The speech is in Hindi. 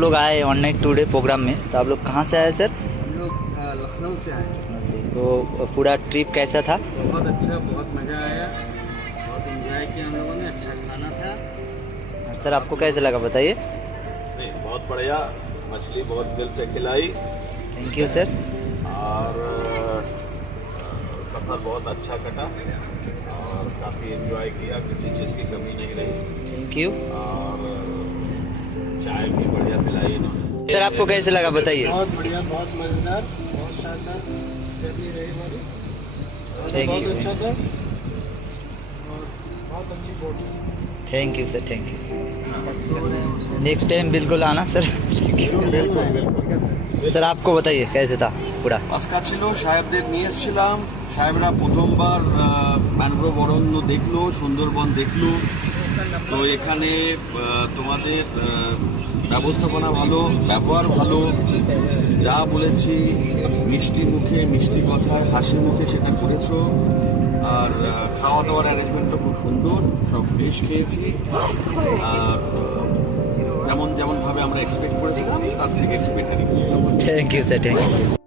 लोग आए ऑन नाइट टूडे प्रोग्राम में, तो आप लोग कहाँ से आए सर? हम लोग लखनऊ से आए। तो पूरा ट्रिप कैसा था? बहुत अच्छा, बहुत मज़ा आया, बहुत एंजॉय किया हम लोगों ने, अच्छा खाना था। सर आपको कैसा लगा बताइए? नहीं, बहुत बढ़िया, मछली बहुत दिल से खिलाई थैंक यू सर। और सफ़र बहुत अच्छा कटा और काफ़ी एंजॉय किया, किसी चीज़ की कमी नहीं रही। Thank you. और चाय भी बढ़िया पिलाई इन्होंने। सर आपको कैसे लगा बताइए? बहुत बढ़िया, बहुत मज़ेदार, बहुत शानदार जर्नी रही हमारी। Thank बहुत you. अच्छा था और बहुत अच्छी boat. Thank you sir, thank you. Next time बिल्कुल आना सर। স্যার आपको बताइए कैसे था पूरा? আজকা ছিল সাহেবদের নিয়ে এসেছিলাম। সাহেবরা প্রথমবার ম্যানগ্রোভ অরণ্য দেখলো, সুন্দরবন দেখলো। তো এখানে তোমাদের ব্যবস্থাপনা ভালো, ব্যবহার ভালো, যা বলেছি মিষ্টি মুখে মিষ্টি কথায় হাসি মুখে সেটা করেছো। আর খাওয়া দাওয়ার অ্যারেঞ্জমেন্টটা খুব সুন্দর, সব ফ্রেশ খেয়েছি। আর যেমনভাবে আমরা এক্সপেক্ট করেছিলাম তার থেকে একটু বেটারই। Thank you sir, thank you.